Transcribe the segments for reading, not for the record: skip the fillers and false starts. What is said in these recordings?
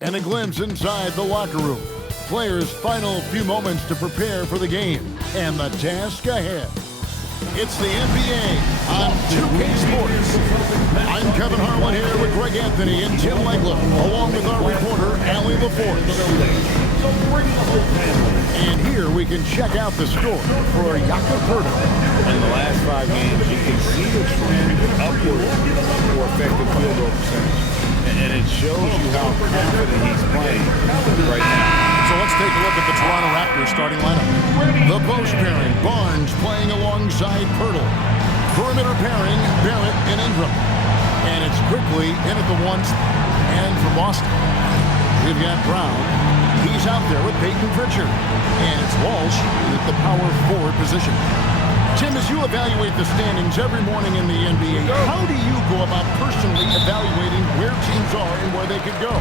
And a glimpse inside the locker room. Players' final few moments to prepare for the game and the task ahead. It's the NBA on 2K Sports. I'm Kevin Harlan here with Greg Anthony and Tim Legler, along with our reporter, Allie LaForce. And here we can check out the score for Jakob Poeltl. In the last 5 games, you can see the trend upward for effective field goal percentage. And it shows you how confident he's playing right now. So let's take a look at the Toronto Raptors starting lineup. The post pairing, Barnes playing alongside Poeltl. Perimeter pairing, Barrett and Ingram. And it's quickly in at the ones. And for Boston, we've got Brown. He's out there with Peyton Pritchard. And it's Walsh at the power forward position. Tim, as you evaluate the standings every morning in the NBA, how do you go about personally evaluating where teams are and where they could go?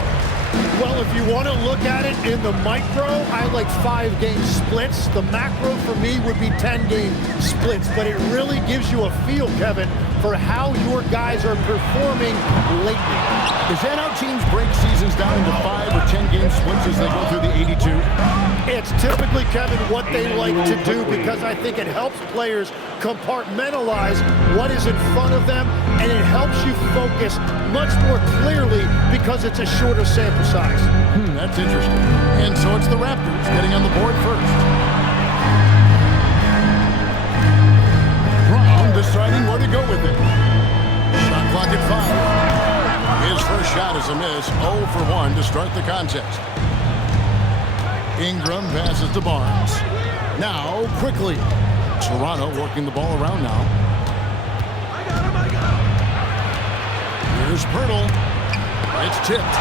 Well, if you want to look at it in the micro, I like 5-game splits. The macro for me would be 10-game splits, but it really gives you a feel, Kevin, for how your guys are performing lately. Is that how teams break seasons down into 5 or 10-game splits as they go through the 82? It's typically, Kevin, what they like to do because I think it helps players compartmentalize what is in front of them, and it helps you focus much more clearly because it's a shorter sample size. That's interesting. And so it's the Raptors getting on the board first. Brown deciding where to go with it. Shot clock at 5. His first shot is a miss. 0 for 1 to start the contest. Ingram passes to Barnes. Now, quickly. Toronto working the ball around now. Here's Poeltl. It's tipped.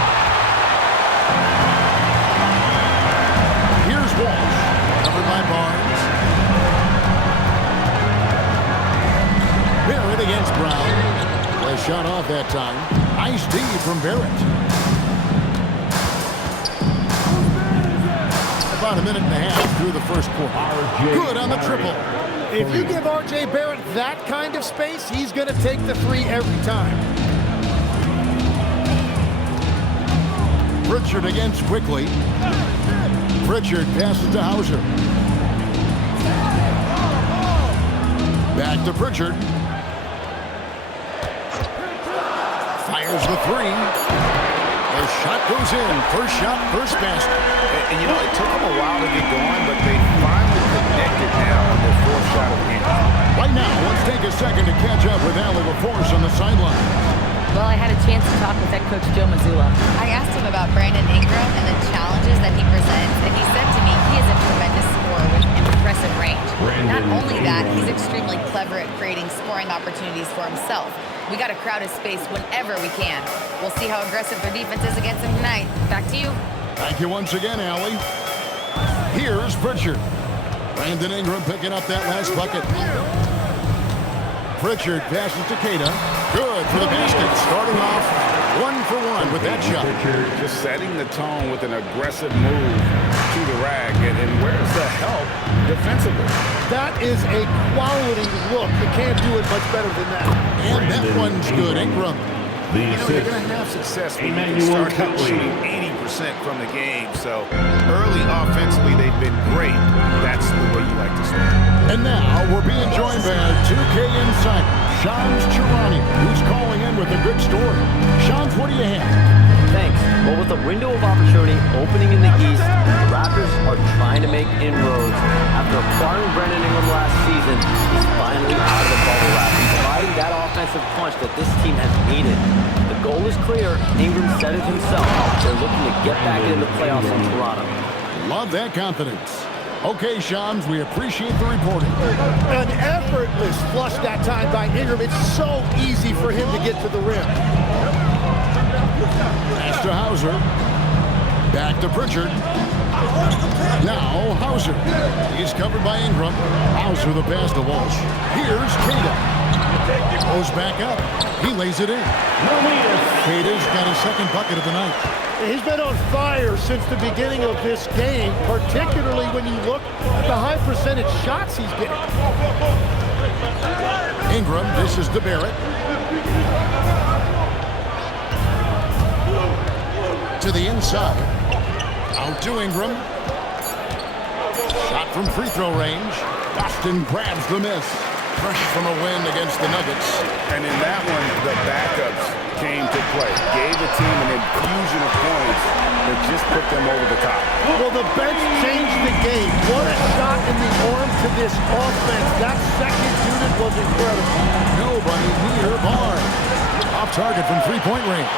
Here's Walsh. Covered by Barnes. Barrett against Brown. A shot off that time. Nice D from Barrett. About a minute and a half through the first quarter. Good on the triple. If you give R.J. Barrett that kind of space, he's going to take the 3 every time. Pritchard against quickly. Pritchard passes to Hauser. Back to Pritchard. Fires the 3. The shot goes in. First shot, first basket. And you know, it took them a while to get going, but they finally connected now on their 4th shot of the game. Right now, let's take a second to catch up with Allie LaForce on the sideline. Well, I had a chance to talk with head coach Joe Mazzulla. I asked him about Brandon Ingram and the challenges that he presents, and he said to me he is a tremendous scorer with impressive range. Not only that, he's extremely clever at creating scoring opportunities for himself. We got to crowd his space whenever we can. We'll see how aggressive their defense is against him tonight. Back to you. Thank you once again, Allie. Here's Pritchard. Brandon Ingram picking up that last bucket. Pritchard passes to Keita. Good for the basket. Starting off 1 for 1 with that shot. Just setting the tone with an aggressive move to the rack. And where's the help defensively? That is a quality look. You can't do it much better than that. And that one's good. Ingram. You know, you're going to have success when you can start out shooting 80% from the game. So early offensively, they've been great. That's the way you like to start. And now we're being joined by our 2K insider, Shams Charania, who's calling in with a good story. Shams, what do you have? Thanks. Well, with a window of opportunity opening in the East, the Raptors are trying to make inroads. After acquiring Brandon Ingram last season, he's finally out of the bubble wrap, providing that offensive punch that this team has needed. The goal is clear. Ingram said it himself. They're looking to get back into the playoffs in Toronto. Love that confidence. Okay, Shams, we appreciate the reporting. An effortless flush that time by Ingram. It's so easy for him to get to the rim. Pass to Hauser. Back to Pritchard. Now Hauser. He's covered by Ingram. Hauser the pass to Walsh. Here's Keita. Goes back up. He lays it in. Keita's got his second bucket of the night. He's been on fire since the beginning of this game, particularly when you look at the high percentage shots he's getting. Ingram, this is to Barrett. to the inside. Out to Ingram. Shot from free throw range. Boston grabs the miss. Fresh from a win against the Nuggets. And in that one, the backups came to play. Gave the team an infusion of points that just put them over the top. Well, the bench changed the game. What a shot in the arm to this offense. That second unit was incredible. Nobody near Barnes. Off target from three-point range.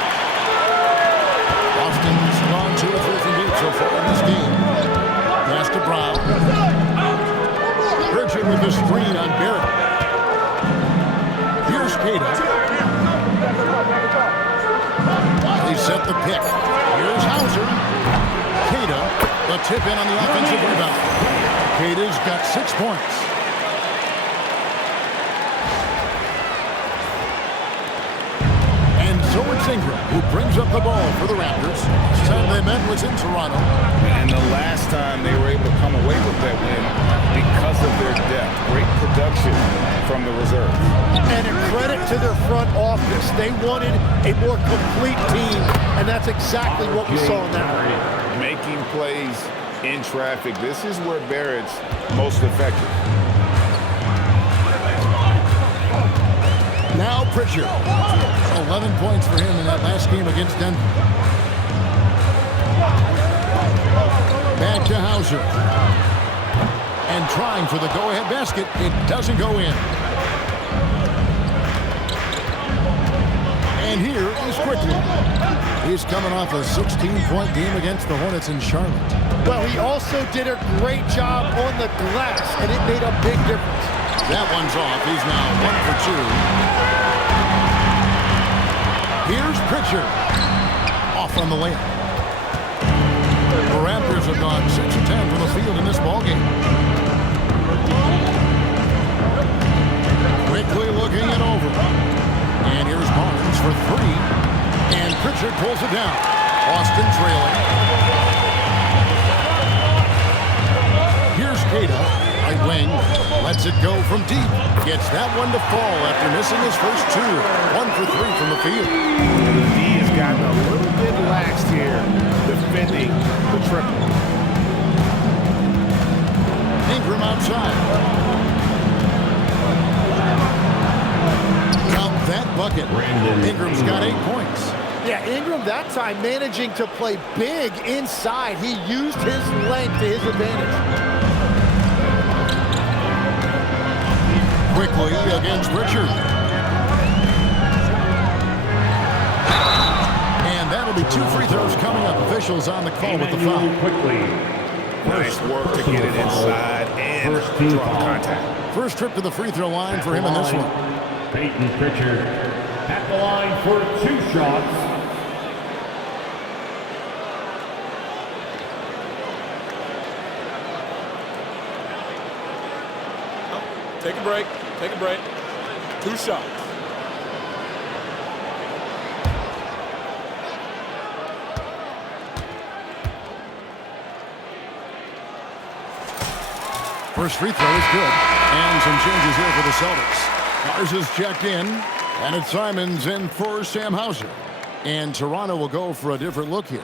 Boston's gone 2 of 3 from deep so far in this game. Pass to Brown. Pritchard with the screen on Barrett. Here's Queta. They set the pick. Here's Hauser. Queta, the tip in on the offensive rebound. Queta's got 6 points. And so it's Ingram who brings up the ball for the Raptors. Last time they met was in Toronto. And the last time they were able to come away with that win because of their depth. Great production from the reserve. And a credit to their front office. They wanted a more complete team, and that's exactly what we saw in that one. Making plays in traffic. This is where Barrett's most effective. Now Pritchard. 11 points for him in that last game against Denver. Back to Hauser. And trying for the go-ahead basket. It doesn't go in. And here is Quickly. He's coming off a 16-point game against the Hornets in Charlotte. Well, he also did a great job on the glass, and it made a big difference. That one's off. He's now 1 for 2. Here's Pritchard. Off on the layup. The Raptors have gone 6 of 10 from the field in this ballgame. Quickly looking it over. And here's Barnes for 3. And Pritchard pulls it down. Boston trailing. Here's Queta. Right wing. Lets it go from deep. Gets that one to fall after missing his first 2. 1 for 3 from the field. The D has gotten a little bit laxed here defending the triple. Ingram outside. Count that bucket. Ingram's got 8 points. Yeah, Ingram that time managing to play big inside. He used his length to his advantage. Quickly against Pritchard. And that'll be 2 free throws coming up. Officials on the call with the foul. Nice work to get it inside and draw contact. First trip to the free throw line for him in this one. Peyton Pritchard at the line for 2 shots. Take a break. Take a break. 2 shots. First free throw is good. And some changes here for the Celtics. Mars is checked in. And it's Simons in for Sam Hauser. And Toronto will go for a different look here.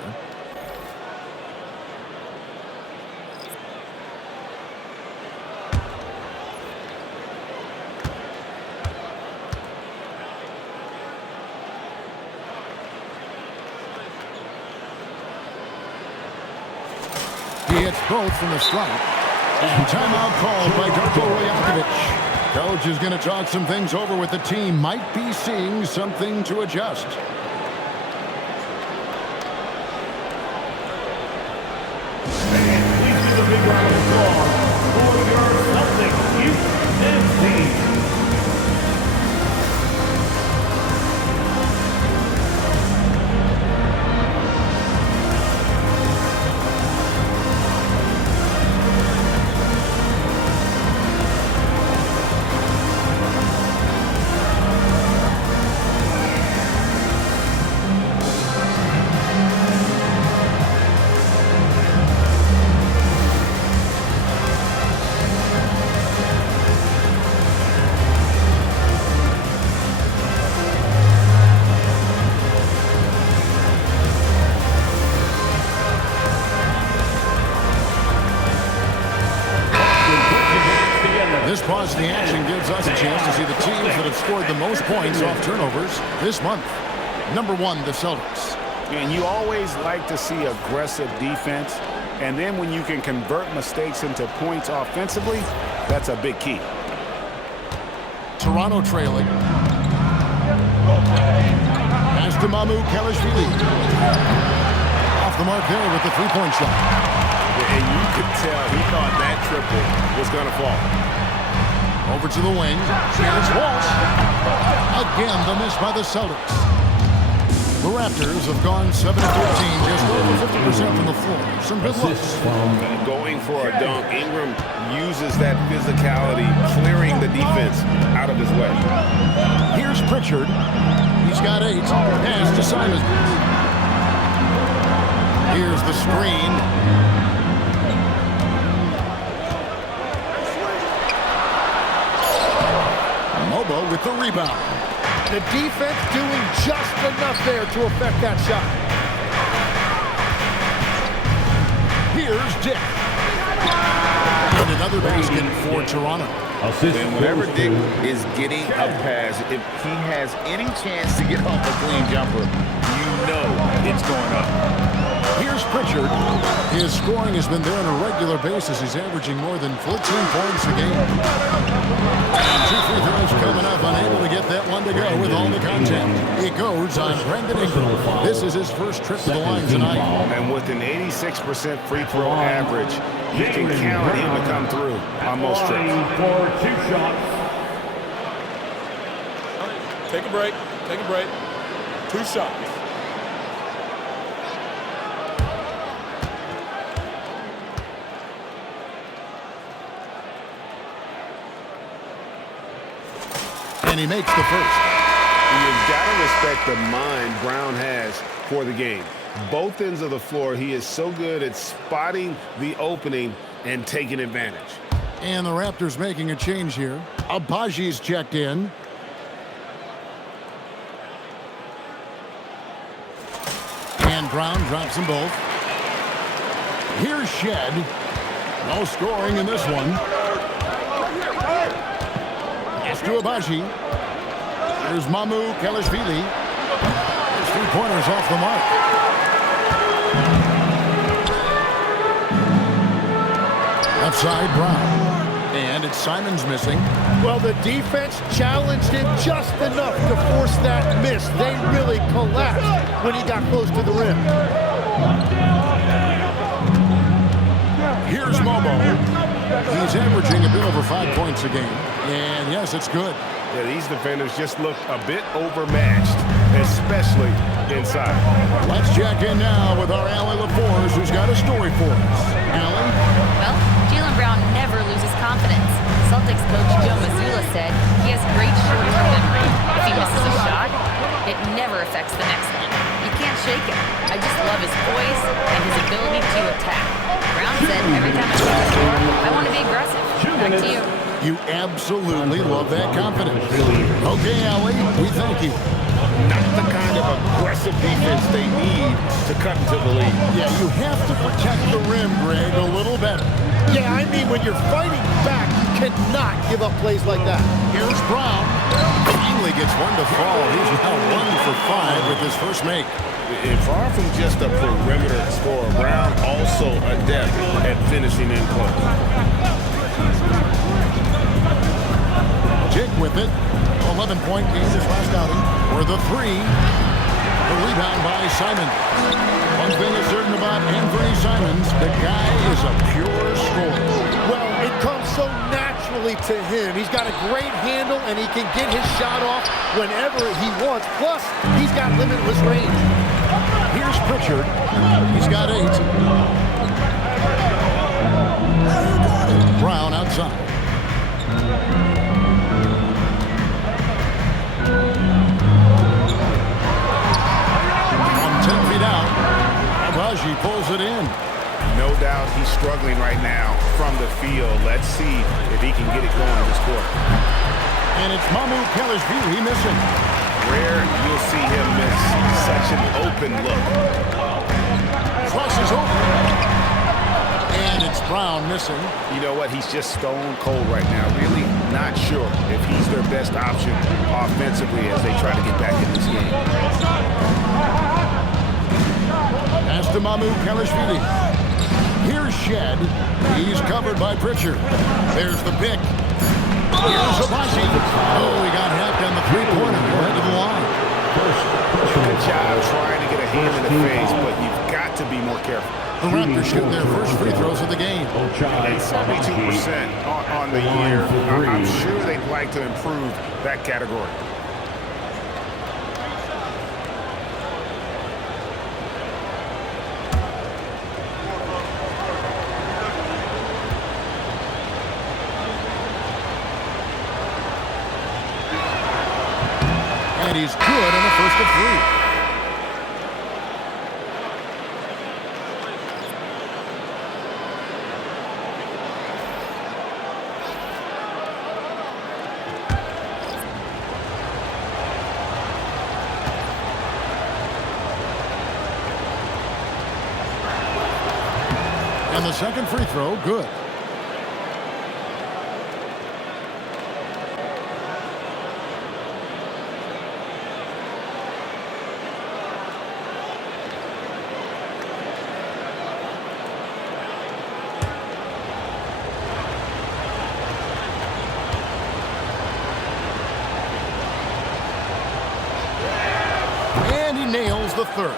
He hits both from the stripe. And timeout called by Darko Rajakovic. Coach is going to talk some things over with the team. Might be seeing something to adjust. And please give a big round of applause for your Celtics youth and team. Plus, the action gives us a chance to see the teams that have scored the most points off turnovers this month. Number 1, the Celtics. And you always like to see aggressive defense. And then when you can convert mistakes into points offensively, that's a big key. Toronto trailing. Pass to Mamu Kelishvili. Off the mark there with the three-point shot. And you could tell he thought that triple was going to fall. Over to the wing. Here's Walsh. Again, the miss by the Celtics. The Raptors have gone 7 of 13, just over 50% from the floor. Some good looks. Going for a dunk, Ingram uses that physicality, clearing the defense out of his way. Here's Pritchard. He's got 8. Pass to Simon. Here's the screen. Mobo with the rebound. The defense doing just enough there to affect that shot. Here's Dick. And another basket for Toronto. And whenever Dick is getting a pass, if he has any chance to get off a clean jumper, you know it's going up. Here's Pritchard. His scoring has been there on a regular basis. He's averaging more than 14 points a game. And 2 free throws coming up, unable to get that one to go with all the contact. It goes on Brandon Ingram. This is his first trip to the line tonight. And with an 86% free throw average, you can count on him to come through on most trips. For 2 shots. Take a break. Take a break. 2 shots. And he makes the first. You've got to respect the mind Brown has for the game. Both ends of the floor, he is so good at spotting the opening and taking advantage. And the Raptors making a change here. Abaji's checked in. And Brown drops them both. Here's Shed. No scoring in this one. Pass to Abaji. Here's Mamu Kelishvili. His 3-pointers off the mark. Outside Brown. And it's Simons missing. Well, the defense challenged him just enough to force that miss. They really collapsed when he got close to the rim. Here's Mobo. He's averaging a bit over 5 points a game. And yes, it's good. Yeah, these defenders just look a bit overmatched, especially inside. Let's check in now with our Allie LaForce, who's got a story for us. Allie? Well, Jaylen Brown never loses confidence. Celtics coach Joe Mazzulla said he has great short-term memory. If he misses a shot, it never affects the next one. You can't shake it. I just love his poise and his ability to attack. Brown said, every time I see the floor, I want to be aggressive. Back to you. You absolutely love that confidence. Okay, Allie, we thank you. Not the kind of aggressive defense they need to cut into the lead. Yeah, you have to protect the rim, Greg, a little better. Yeah, I mean, when you're fighting back, you cannot give up plays like that. Here's Brown. Finally gets one to fall. He's now 1 for 5 with his first make. And far from just a perimeter scorer, Brown also adept at finishing in close. Jake with it. 11-point game this last outing. For the 3. The rebound by Simon. One thing is certain about Anthony Simons, the guy is a pure scorer. Well, it comes so naturally to him. He's got a great handle, and he can get his shot off whenever he wants. Plus, he's got limitless range. Here's Pritchard. He's got 8. Brown outside. From 10 feet out, Abaji pulls it in. No doubt he's struggling right now from the field. Let's see if he can get it going this quarter. And it's Mamu Kelishvili missing. Rare you'll see him miss such an open look. Crosses over. And it's Brown missing. You know what? He's just stone cold right now. Really not sure if he's their best option offensively as they try to get back in this game. Pass to Mahmoud Kalashvili. Here's Shed. He's covered by Pritchard. There's the pick. Here's Abaji. Oh, he got hacked on the three-pointer. Go ahead to the line. Good job trying to get a hand in the face, but you've got to be more careful. The Raptors shooting their first free throws of the game. And 72% on the year. I'm sure they'd like to improve that category. And he's good on the first of three. And the second free throw, good. And he nails the third.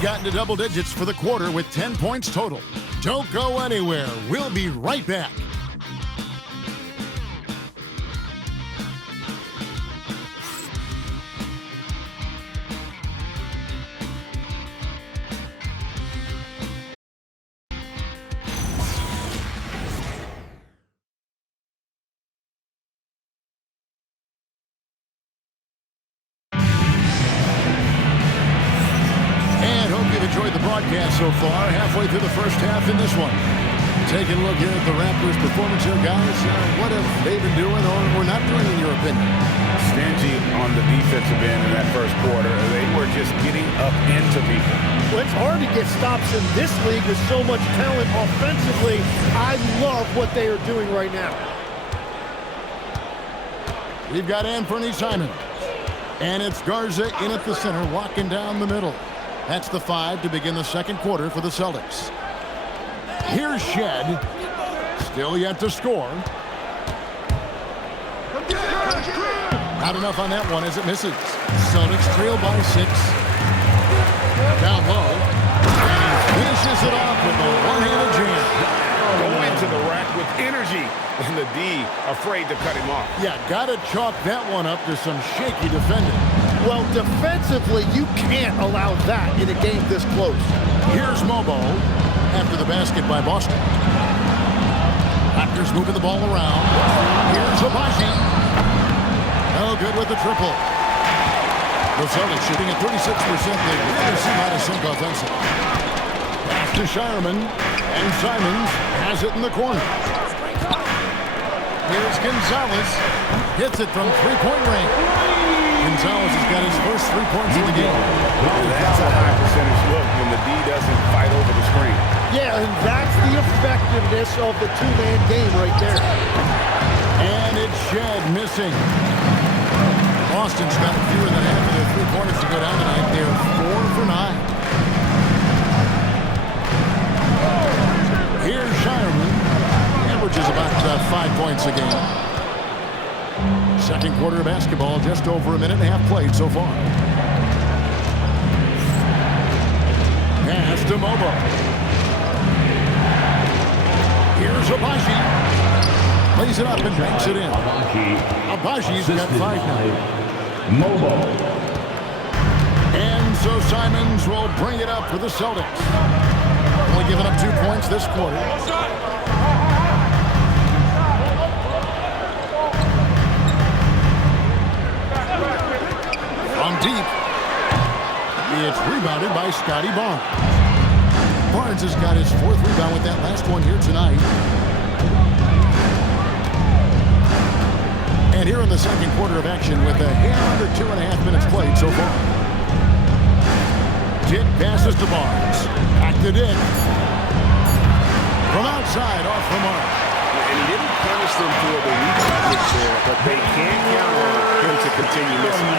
Got into double digits for the quarter with 10 points total. Don't go anywhere. We'll be right back. Enjoyed the broadcast so far, halfway through the first half in this one. Taking a look here at the Raptors' performance here, guys. What have they been doing or not doing, in your opinion? Stingy on the defensive end in that first quarter. They were just getting up into people. Well, it's hard to get stops in this league with so much talent offensively. I love what they are doing right now. We've got Anthony Simons. And it's Garza in at the center, walking down the middle. That's the 5 to begin the second quarter for the Celtics. Here's Shed. Still yet to score. Not enough on that one as it misses. Celtics trail by 6. Down low. And he finishes it off with a one-handed jam. Going to the rack with energy. And the D afraid to cut him off. Yeah, got to chalk that one up to some shaky defending. Well, defensively, you can't allow that in a game this close. Here's Mobo after the basket by Boston. Raptors moving the ball around. Here's Abaji. No good with the triple. The Celtics shooting at 36%. They really seem out of sync offensive. Pass to Shireman. And Simons has it in the corner. Here's Gonzalez. Hits it from three-point range. Gonzalez has got his first 3 points of the game. That's a high percentage look when the D doesn't fight over the screen. Yeah, and that's the effectiveness of the two-man game right there. And it's Shed missing. Boston's got fewer than half of their 3-pointers to go down tonight. They're 4 for 9. Here's Shireman. Averages about 5 points a game. Second quarter of basketball, just over a minute and a half played so far. Pass to Mobo. Here's Abaji. Plays it up and banks it in. Abaji's got 5 now. Mobo. And so Simons will bring it up for the Celtics. Only giving up 2 points this quarter. From deep, it's rebounded by Scotty Barnes. Barnes has got his 4th rebound with that last one here tonight. And here in in the second quarter of action with a hair under 2.5 minutes played so far. Dick passes to Barnes. Back to Dick. From outside, off the mark. And he didn't punish them for the weak coverage there, but they can't count on him to continue missing.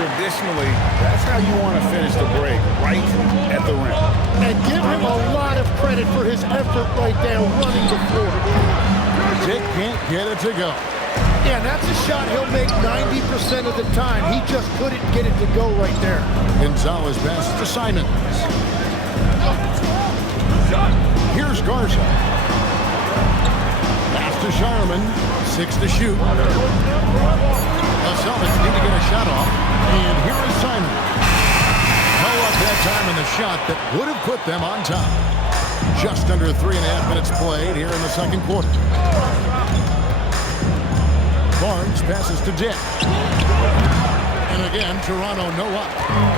Traditionally, that's how you want to finish the break, right at the rim. And give him a lot of credit for his effort right there running the floor. Dick can't get it to go. Yeah, that's a shot he'll make 90% of the time. He just couldn't get it to go right there. Gonzalez passes to Simons. Here's Garza. Pass to Sharman. 6 to shoot. The Celtics need to get a shot off. And here is Simons. No up that time in the shot that would have put them on top. Just under 3.5 minutes played here in the second quarter. Barnes passes to Dick. And again, Toronto no up.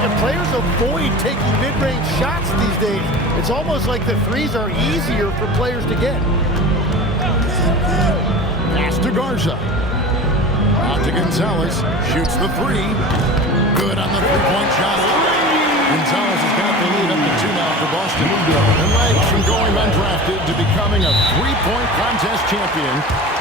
And players avoid taking mid-range shots these days. It's almost like the threes are easier for players to get. Pass to Garza. Out to Gonzalez. Shoots the three. Good on the three-point shot. Gonzalez has got the lead up to 2 now for Boston. And legs from going undrafted to becoming a three-point contest champion,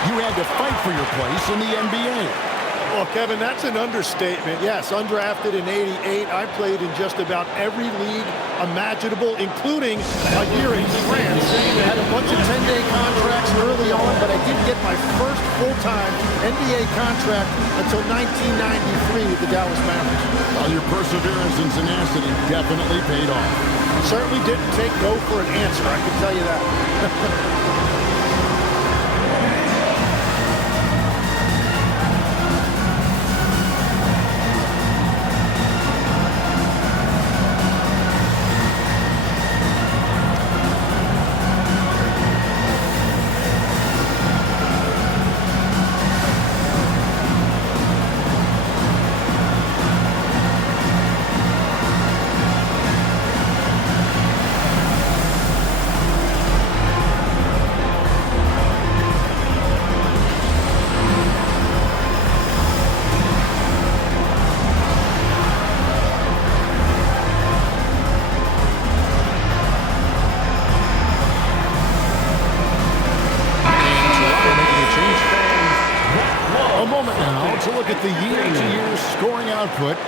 you had to fight for your place in the NBA. Well, Kevin, that's an understatement. Yes, undrafted in '88. I played in just about every league imaginable, including a year in France. I had a bunch of 10-day contracts early on, but I didn't get my first full-time NBA contract until 1993 with the Dallas Mavericks. Well, your perseverance and tenacity definitely paid off. Certainly didn't take no for an answer, I can tell you that.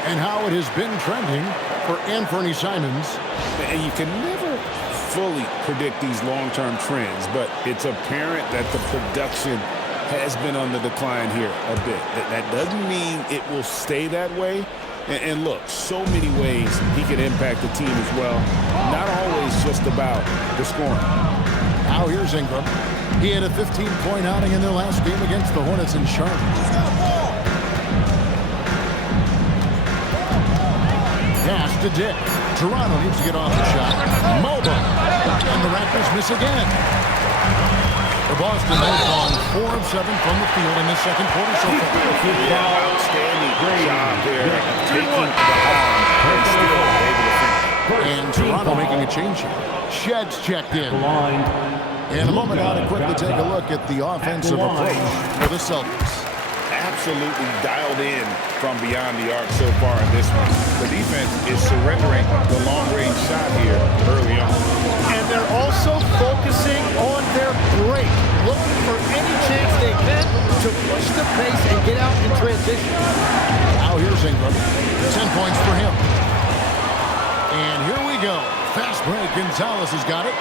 And how it has been trending for Anthony Simons. And you can never fully predict these long-term trends, but it's apparent that the production has been on the decline here a bit. That doesn't mean it will stay that way. And look, so many ways he can impact the team as well. Not always just about the scoring. Now here's Ingram. He had a 15-point outing in their last game against the Hornets in Charlotte. Pass to Dick. Toronto needs to get off the shot. Moba. And the Raptors miss again. For Boston, they've gone 4 of 7 from the field in this second quarter so far. Outstanding job there. Taking the arm and still able to finish. And Toronto making a change here. Shed's checked in. In a moment now to quickly take a look at the offensive approach for the Celtics. Absolutely dialed in from beyond the arc so far in this one. The defense is surrendering the long-range shot here early on. And they're also focusing on their break, looking for any chance they can to push the pace and get out in transition. Now here's Ingram. 10 points for him. And here we go. Fast break. Gonzalez has got it.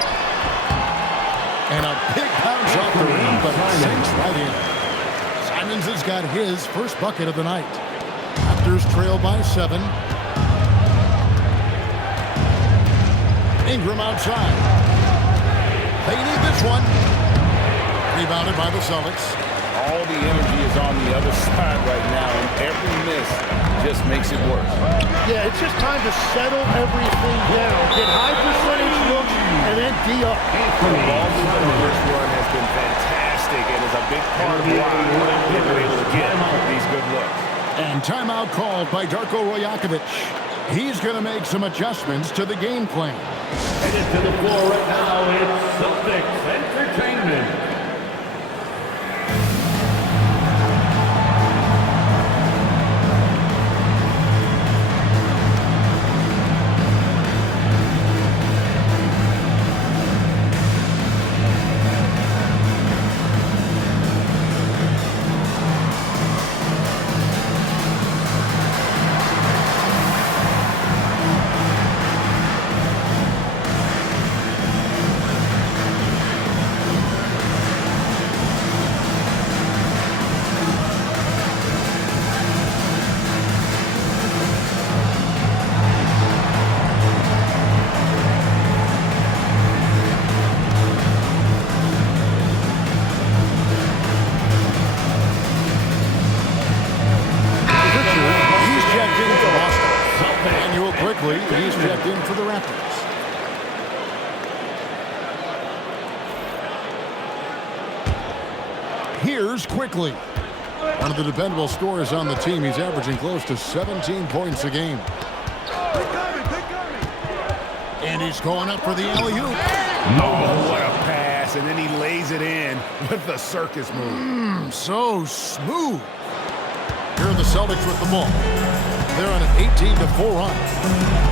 And a big bounce off the rim, but sinks right in. Simons has got his first bucket of the night. Raptors trail by 7. Ingram outside. They need this one. Rebounded by the Celtics. All the energy is on the other side right now, and every miss just makes it worse. Yeah, it's just time to settle everything down. Get high percentage looks and then D up. The ball movement on this run has been fantastic and is a big part of why they were able to get these good looks. And timeout called by Darko Rajakovic. He's going to make some adjustments to the game plan. Headed to the floor right now, it's Celtics Entertainment. quickly, he's checked in for the Raptors. Here's Quickly. One of the dependable scorers on the team. He's averaging close to 17 points a game. And he's going up for the alley-oop. Oh, what a pass. And then he lays it in with the circus move. So smooth. Here are the Celtics with the ball. They're on an 18-4 run.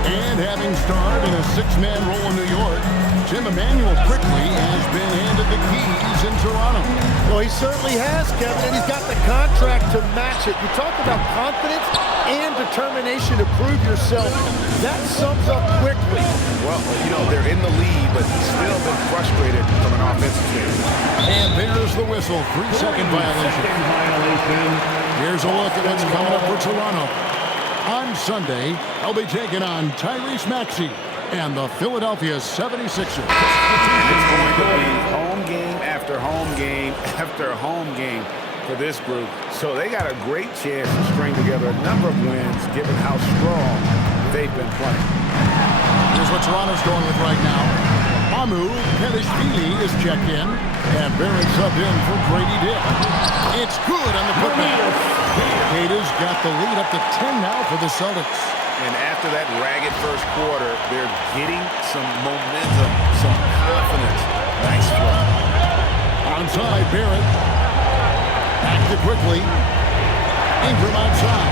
And having starred in a six-man role in New York, Tim Emmanuel quickly has been handed the keys in Toronto. Well, he certainly has, Kevin, and he's got the contract to match it. You talk about confidence and determination to prove yourself. That sums up quickly. Well, you know, they're in the lead, but still been frustrated from an offensive standpoint. And there's the whistle. 3-second violation. Here's a look at what's coming up for Toronto. On Sunday, they'll be taking on Tyrese Maxey and the Philadelphia 76ers. And it's going to be home game after home game after home game for this group. So they got a great chance to string together a number of wins given how strong they've been playing. Here's what Toronto's going with right now. Mamu Pelishvili is checked in, and Barrett subbed in for Grady Dick. It's good on the putback. Gators got the lead up to 10 now for the Celtics. And after that ragged first quarter, they're getting some momentum, some confidence. Nice play. Onside, Barrett. Back to Quickly. Ingram outside.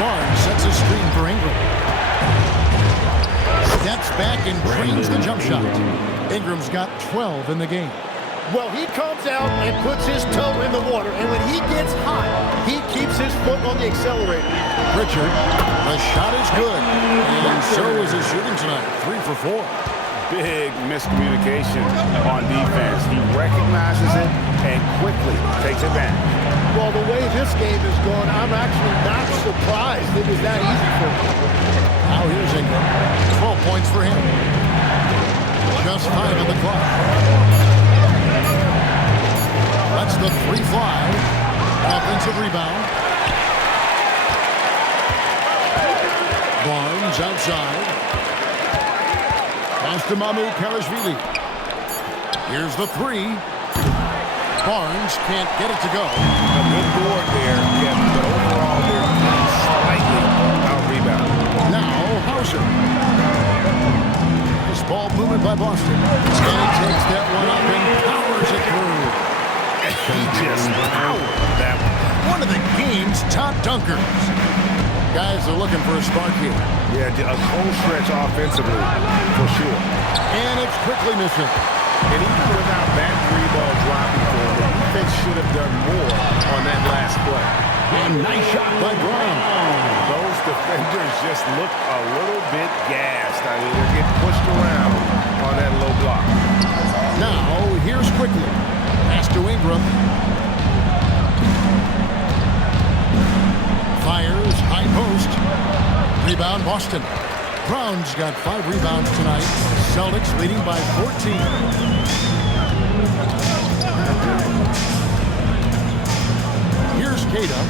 Barnes sets a screen for Ingram. Steps back and drains the jump shot. Ingram's got 12 in the game. Well, he comes out and puts his toe in the water, and when he gets hot, he keeps his foot on the accelerator. Pritchard, the shot is good, and so is his shooting tonight. 3 for 4. Big miscommunication on defense. He recognizes it and quickly takes advantage. Well, the way this game is going, I'm actually not surprised it was that easy for him. Now here's Ingram. 12 points for him. Just 5 on the clock. That's the 3 fly. Offensive rebound. Barnes outside. Pass to Mamu Pelishvili. Here's the 3. Barnes can't get it to go. A good board there, Kevin, but overall they're slightly out-rebound. Now Hauser. This ball movement by Boston. And he takes that one up and powers it through. He just powered that one. One of the game's top dunkers. Guys are looking for a spark here. Yeah, a cold stretch offensively, for sure. And it's quickly missing. And even without that 3-ball dropping for him, the defense should have done more on that last play. And nice shot by Brown. Those defenders just look a little bit gassed. I mean, they're getting pushed around on that low block. Now, here's Quickly. Pass to Ingram. Fires, high post. Rebound, Boston. Brown's got 5 rebounds tonight. Celtics leading by 14. Here's Queta.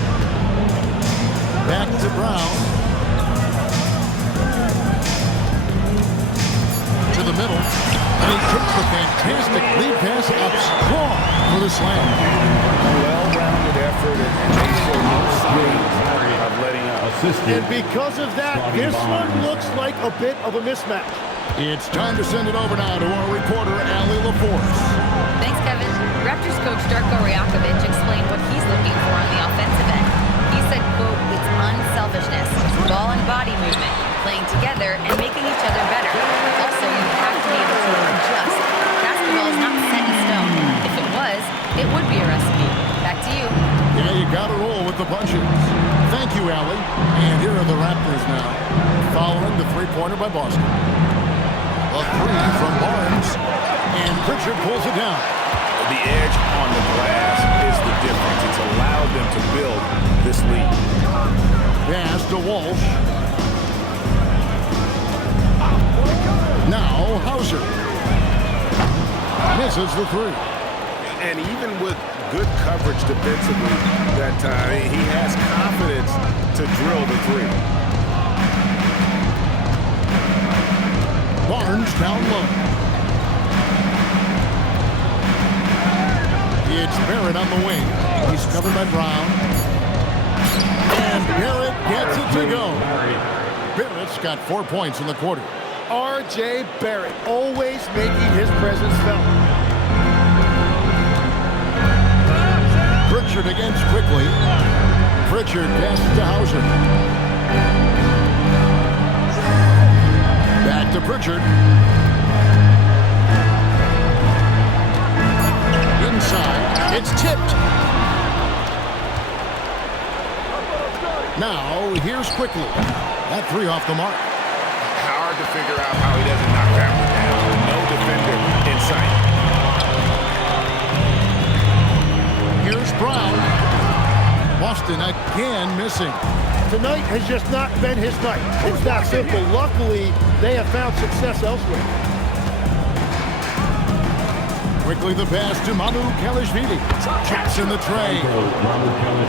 Back to Brown. To the middle. And he takes the fantastic lead pass up strong for the slam. Well-rounded effort, and they show no signs of letting up. And because of that, this one looks like a bit of a mismatch. It's time to send it over now to our reporter, Allie LaForce. Thanks, Kevin. Raptors coach Darko Rajakovic explained what he's looking for on the offensive end. He said, quote, it's unselfishness, ball and body movement, playing together and making each other better. Also, you have to be able to adjust. Basketball is not set in stone. If it was, it would be a recipe. Back to you. Yeah, you got to roll with the punches. Thank you, Allie. And here are the Raptors now, following the three-pointer by Boston. A 3 from Barnes, and Pritchard pulls it down. The edge on the glass is the difference. It's allowed them to build this lead. Pass to Walsh. Now Hauser. Misses the 3. And even with good coverage defensively that time. He has confidence to drill the three. Barnes down low. It's Barrett on the wing. He's covered by Brown. And Barrett gets it to go. Barrett's got 4 points in the quarter. R.J. Barrett, always making his presence felt. Pritchard against Quickly. Pritchard passes to Hauser. Back to Pritchard. Inside. It's tipped. Now, here's Quickly. That three off the mark. Hard to figure out how he doesn't knock that one down. No defender in sight. Here's Brown. Boston again missing. Tonight has just not been his night. It's that simple. Luckily, they have found success elsewhere. Quickly the pass to Mamu Kalashvili. Checks in the tray.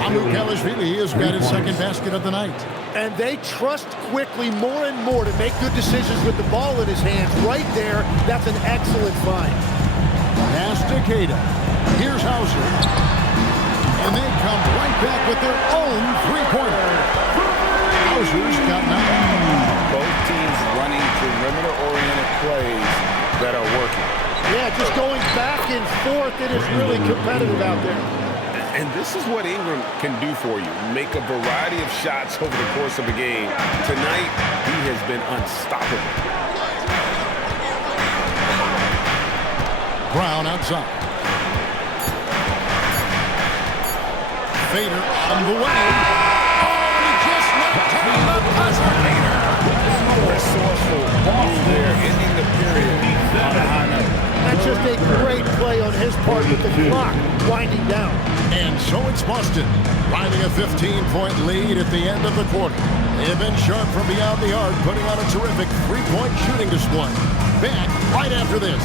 Mamu Kalashvili has got his second basket of the night. And they trust Quickly more and more to make good decisions with the ball in his hands. Right there, that's an excellent find. Pass to Queta. Here's Hauser. And they come right back with their own three-pointer. Hauser's got 9. Both teams running perimeter-oriented plays that are working. Yeah, just going back and forth. It is really competitive out there. And this is what Ingram can do for you. Make a variety of shots over the course of a game. Tonight, he has been unstoppable. Brown outside. Fader on the way. Oh, he just knocked down the buzzer beater. Resourceful move there, ending the period on a high note. That's just a great play on his part with the clock winding down. And so it's Boston, riding a 15-point lead at the end of the quarter. They have been sharp from beyond the arc, putting on a terrific three-point shooting display. Back right after this.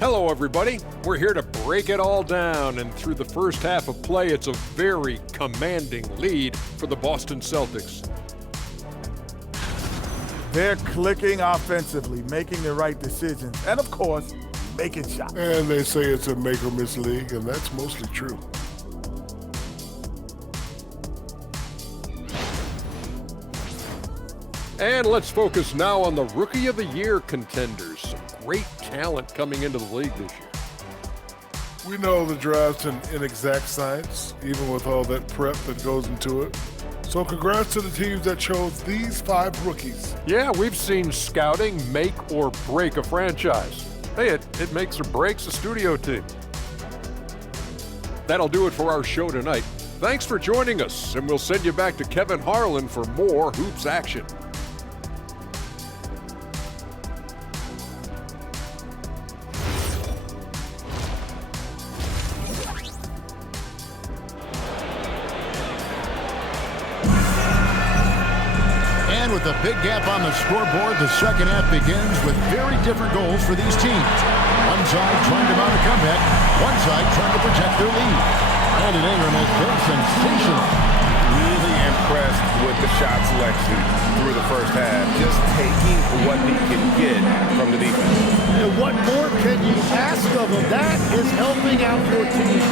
Hello, everybody. We're here to break it all down, and through the first half of play, it's a very commanding lead for the Boston Celtics. They're clicking offensively, making the right decisions, and of course, making shots. And they say it's a make-or-miss league, and that's mostly true. And let's focus now on the Rookie of the Year contenders. Some great talent coming into the league this year. We know the draft's an inexact science, even with all that prep that goes into it. So congrats to the teams that chose these 5 rookies. Yeah, we've seen scouting make or break a franchise. Hey, it makes or breaks a studio team. That'll do it for our show tonight. Thanks for joining us, and we'll send you back to Kevin Harlan for more Hoops action. With a big gap on the scoreboard, the second half begins with very different goals for these teams. One side trying to mount a comeback, one side trying to protect their lead. Brandon Ingram has been sensational. Really impressed with the shot selection through the first half. Just taking what he can get from the defense. And what more can you ask of him? That is helping out your team.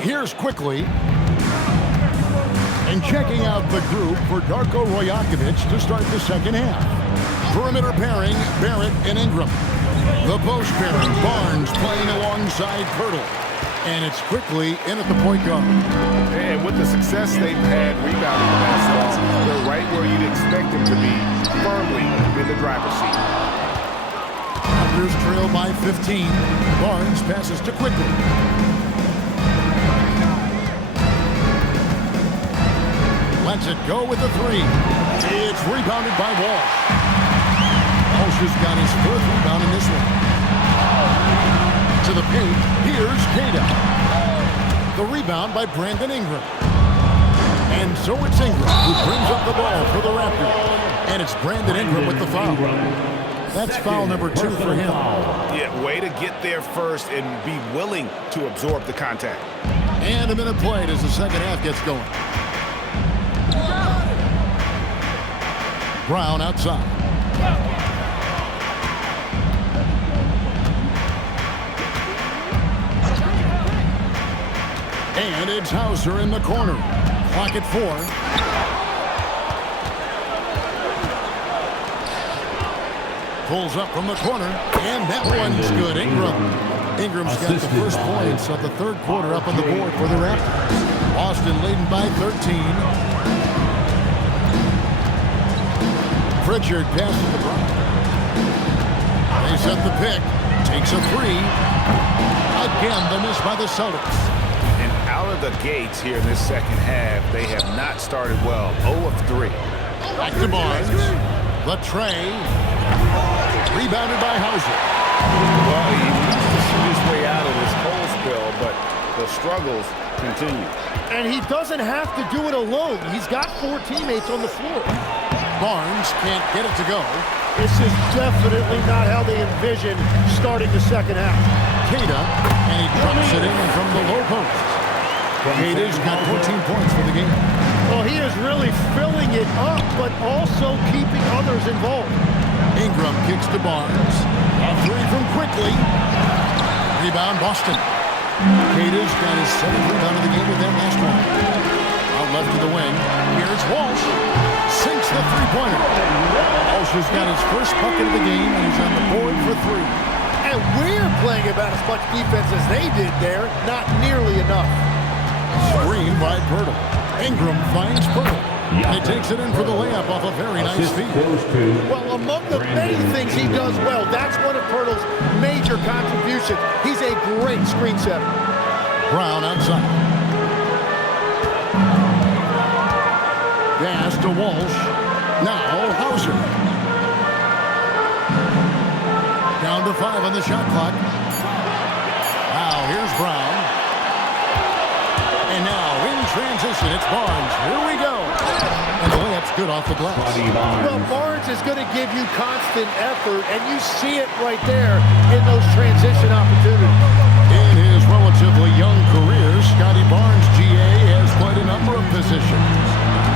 Here's Quickly. And checking out the group for Darko Rajakovic to start the second half. Perimeter pairing, Barrett and Ingram. The post pairing, Barnes playing alongside Pirtle. And it's Quickly in at the point guard. And with the success they've had rebounding the basketball, they're right where you'd expect them to be, firmly in the driver's seat. Raptors trail by 15. Barnes passes to Quickly. Lets it go with the three. It's rebounded by Walsh. Walsh has got his fourth rebound in this one. To the paint, here's Queta. The rebound by Brandon Ingram. And so it's Ingram who brings up the ball for the Raptors. And it's Brandon Ingram with the foul. That's foul number 2 for him. Yeah, way to get there first and be willing to absorb the contact. And a minute played as the second half gets going. Brown outside. And it's Hauser in the corner. Clock at 4. Pulls up from the corner, and that one's good. Ingram's got the first points of the third quarter up on the board for the Raptors. Boston leading by 13. Pritchard passes the ball. They set the pick. Takes a three. Again, the miss by the Celtics. And out of the gates here in this second half, they have not started well. 0 of 3. Back to Barnes. The tray. Rebounded by Hauser. Well, he needs to shoot his way out of this cold spill, but the struggles continue. And he doesn't have to do it alone. He's got 4 teammates on the floor. Barnes can't get it to go. This is definitely not how they envision starting the second half. Queta, and he drops it in from the low post. Queta's got 14 points for the game. Well, he is really filling it up, but also keeping others involved. Ingram kicks to Barnes. A three from Quickly. Rebound, Boston. Queta's got his 7th rebound of the game with that last one. Out left to the wing. Here's Walsh. Sinks the three-pointer. Walsh has got his first bucket of the game, and he's on the board for 3. And we're playing about as much defense as they did there. Not nearly enough. Screen by Pirtle. Ingram finds Pirtle. And he takes it in for the layup off a very nice feed. Well, among the many things he does well, that's one of Pirtle's major contributions. He's a great screen setter. Brown outside. Pass to Walsh. Now Hauser. Down to 5 on the shot clock. Now here's Brown. And now in transition, it's Barnes. Here we go. And the layup's good off the glass. Well, Barnes is going to give you constant effort, and you see it right there in those transition opportunities. In his relatively young career, Scotty Barnes, GA, has played a number of positions.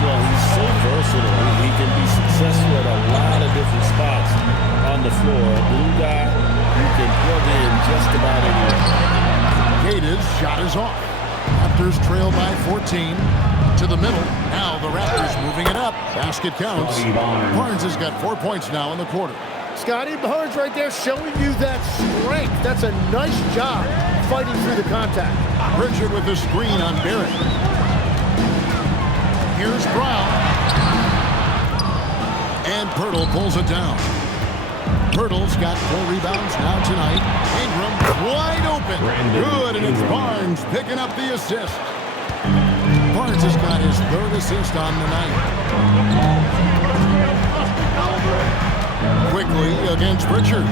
Well, he's so versatile. He can be successful at a lot of different spots on the floor. A blue guy, you can plug in just about anywhere. Queta's shot is off. Raptors trail by 14. To the middle. Now the Raptors moving it up. Basket counts. Barnes has got 4 points now in the quarter. Scotty Barnes right there showing you that strength. That's a nice job fighting through the contact. Pritchard with the screen on Barrett. Here's Brown. And Pirtle pulls it down. Pirtle's got 4 rebounds now tonight. Ingram wide open. Good, and it's Barnes picking up the assist. Barnes has got his 3rd assist on the night. Quickly against Pritchard.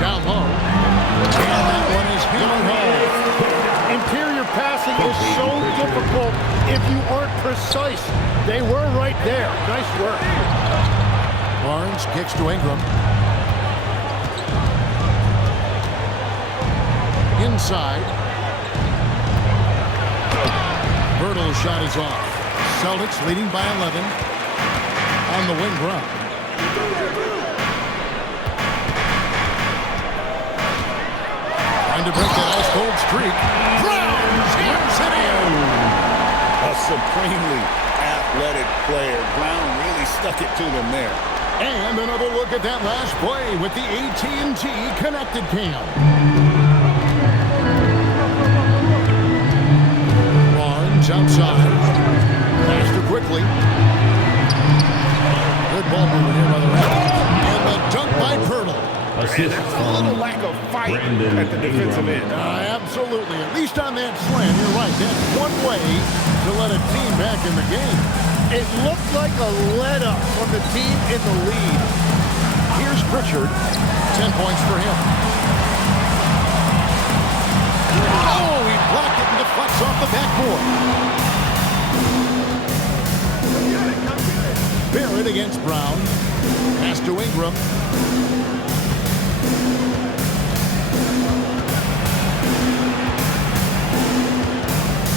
Down low. And that one is hammered home. Interior passing is so difficult if you aren't precise. They were right there. Nice work. Barnes kicks to Ingram. Inside. Pirtle's shot is off. Celtics leading by 11. On the wing, Brown. Trying to break that ice cold streak. Brown jams it in. A supremely athletic player. Brown really stuck it to them there. And another look at that last play with the AT&T Connected Cam. Barnes outside. Faster quickly. Good ball movement here by the Raptors. And the dunk by Pirtle. A little lack of fight at the defensive end. Absolutely. At least on that slam, you're right. That's one way to let a team back in the game. It looked like a let-up from the team in the lead. Here's Pritchard. 10 points for him. Oh, he blocked it and deflects off the backboard. Barrett against Brown. Pass to Ingram.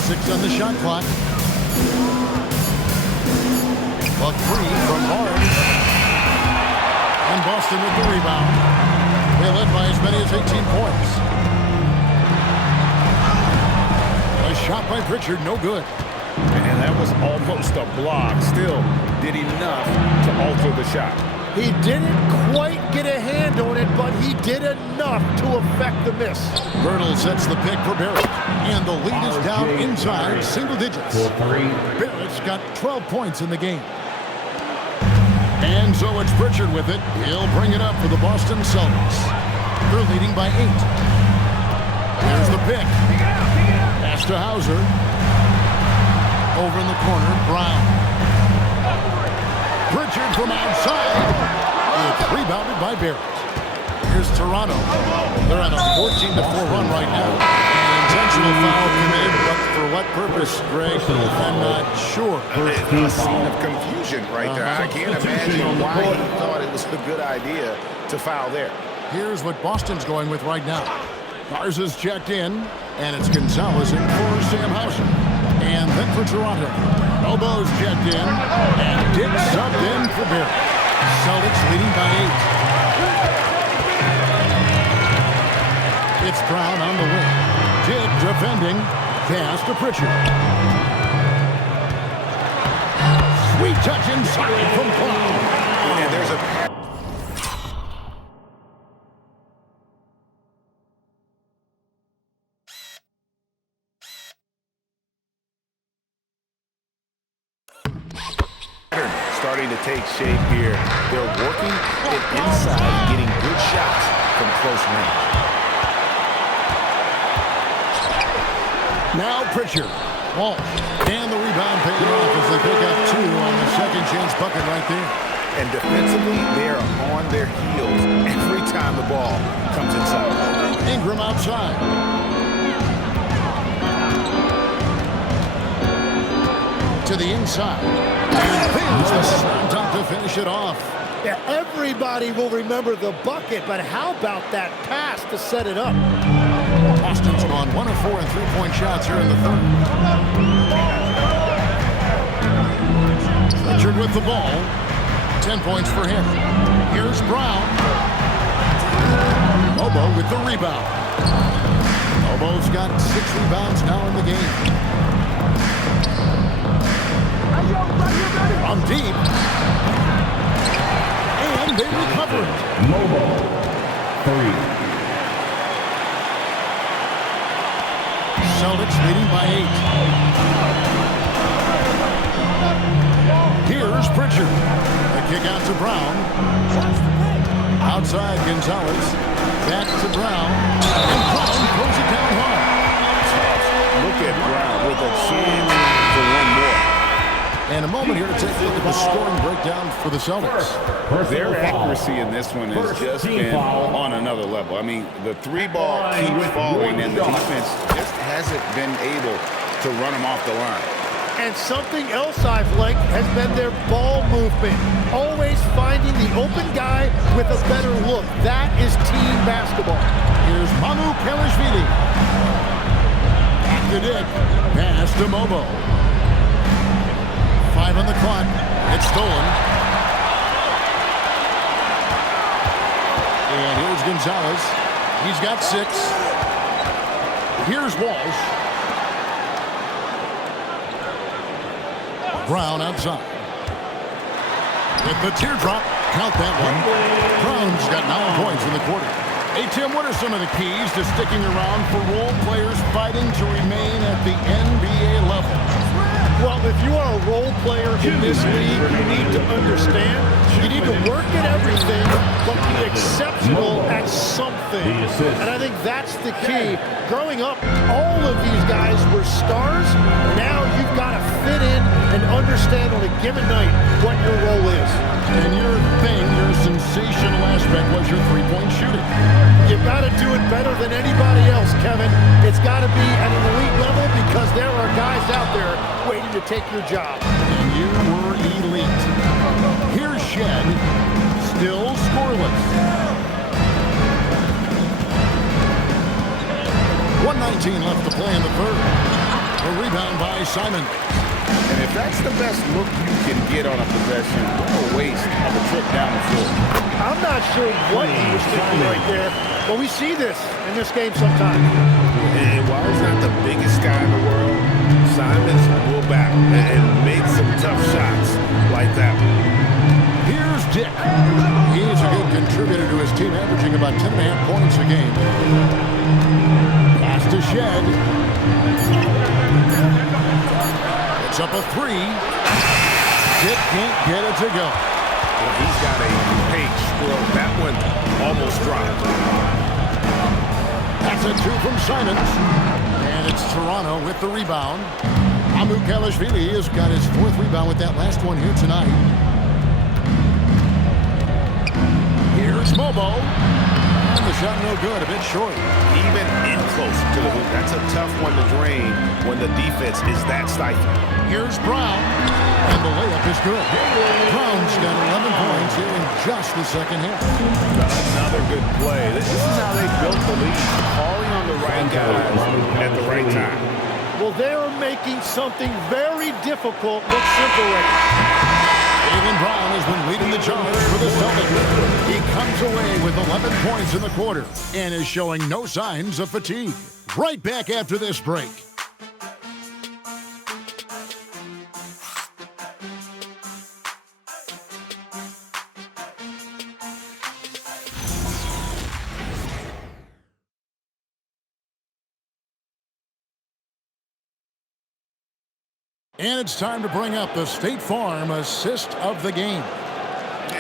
Six on the shot clock. Buck free from Barnes. And Boston with the rebound. They led by as many as 18 points. A shot by Pritchard, no good. And that was almost a block. Still did enough to alter the shot. He didn't quite get a hand on it, but he did enough to affect the miss. Bertle sets the pick for Barrett. And the lead is down inside single digits. Barrett's got 12 points in the game. And so it's Pritchard with it. He'll bring it up for the Boston Celtics. They're leading by 8. There's the pick. Pass to Hauser. Over in the corner, Brown. Pritchard from outside. It's rebounded by Barrett. Here's Toronto. They're on a 14-4 run right now. An intentional foul committed, but for what purpose, Greg? I'm not sure. A scene of confusion right there. I can't imagine why he thought it was a good idea to foul there. Here's what Boston's going with right now. Garza's checked in, and it's Gonzalez in for Sam Hauser. And then for Toronto. Elbows checked in, and Dick subbed in for Barrett. Celtics leading by 8. It's Brown on the wing. Dick defending. Pass to Pritchard. Sweet touch inside from Brown. And there's a... starting to take shape here. They're working it inside, getting good shots from close range. Now Pritchard. Walsh. And the rebound paying off as they pick up 2 on the second chance bucket right there. And defensively, they're on their heels every time the ball comes inside. Ingram outside. To the inside. And Pins the slam dunk to finish it off. Yeah, everybody will remember the bucket, but how about that pass to set it up? Boston's gone 1 of 4 in three-point shots here in the third. Pritchard with the ball. 10 points for him. Here's Brown. Mobo with the rebound. Mobo's got 6 rebounds now in the game. From deep. And they recover it. Mobo. 3. Celtics leading by 8. Here's Pritchard. The kick out to Brown. Outside Gonzalez. Back to Brown. And Brown throws it down hard. Look at Brown with a chance for one more. And a moment here to take a look at the scoring breakdown for the Celtics. Their accuracy in this one has just been on another level. I mean, the 3-ball keeps falling, and the defense just hasn't been able to run them off the line. And something else I've liked has been their ball movement. Always finding the open guy with a better look. That is team basketball. Here's Mamu Pelishvili. Back to Dick. Pass to Mobo. 5 on the clock. It's stolen. And here's Gonzalez. He's got 6. Here's Walsh. Brown outside. With the teardrop. Count that one. Brown's got 9 points in the quarter. Hey, Tim, what are some of the keys to sticking around for role players fighting to remain at the NBA level? Well, if you are a role player in this league, you need to understand, you need to work at everything, but be exceptional at something. And I think that's the key. Growing up, all of these guys were stars. Now you've got to fit in and understand on a given night what your role is. And your thing, your sensational aspect was your three-point shooting. You've got to do it better than anybody else, Kevin. It's got to be at an elite level because there are guys out there waiting to take your job. And you were elite. Here's Shed, still scoreless. 1:19 left to play in the third. A rebound by Simon. And if that's the best look you can get on a possession, what a waste of a trip down the floor. I'm not sure what he was thinking right there, but we see this in this game sometimes. And while he's not the biggest guy in the world, Simons will back and make some tough shots like that one. Here's Dick. He's a good contributor to his team, averaging about 10.5 points a game. Pass to Shed. It's up a three. Dick can't get it to go. Well, he's got a page stroke. That one almost dropped. That's a two from Simons. And it's Toronto with the rebound. Amukelashvili has got his fourth rebound with that last one here tonight. Here's Mobo. And the shot no good, a bit short. Even in close to the hoop. That's a tough one to drain when the defense is that stifling. Here's Brown. And the layup is good. Brown's got 11 points here in just the second half. Another good play. This is how they built the lead. Calling on the right guys at the right time. Well, they're making something very difficult look simple right now. Jaylen Brown has been leading the charge for the Celtics. He comes away with 11 points in the quarter and is showing no signs of fatigue. Right back after this break. And it's time to bring up the State Farm assist of the game.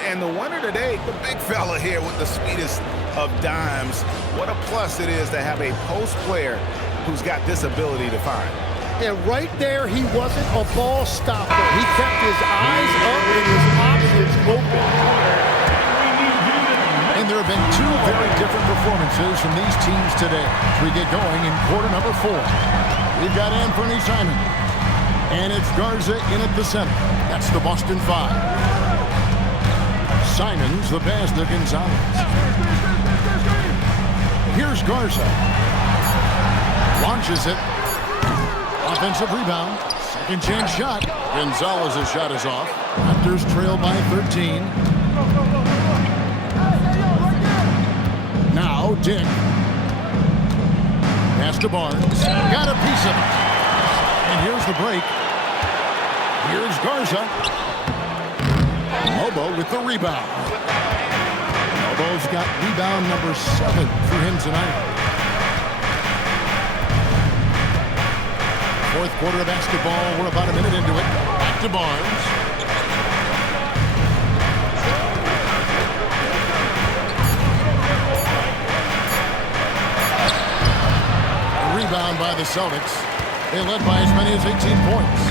And the winner today, the big fella here with the sweetest of dimes. What a plus it is to have a post player who's got this ability to find. And right there, he wasn't a ball stopper. He kept his eyes up and his options open. And there have been two very different performances from these teams today as we get going in quarter number 4. We've got Anthony Simon. And it's Garza in at the center. That's the Boston 5. Simons the pass to Gonzalez. Here's Garza. Launches it. Offensive rebound. Second chance shot. Gonzalez's shot is off. Raptors trail by 13. Now Dick. Pass to Barnes. Got a piece of it. And here's the break. Here's Garza. Mobo with the rebound. Mobo's got rebound number 7 for him tonight. Fourth quarter of basketball. We're about a minute into it. Back to Barnes. A rebound by the Celtics. They led by as many as 18 points.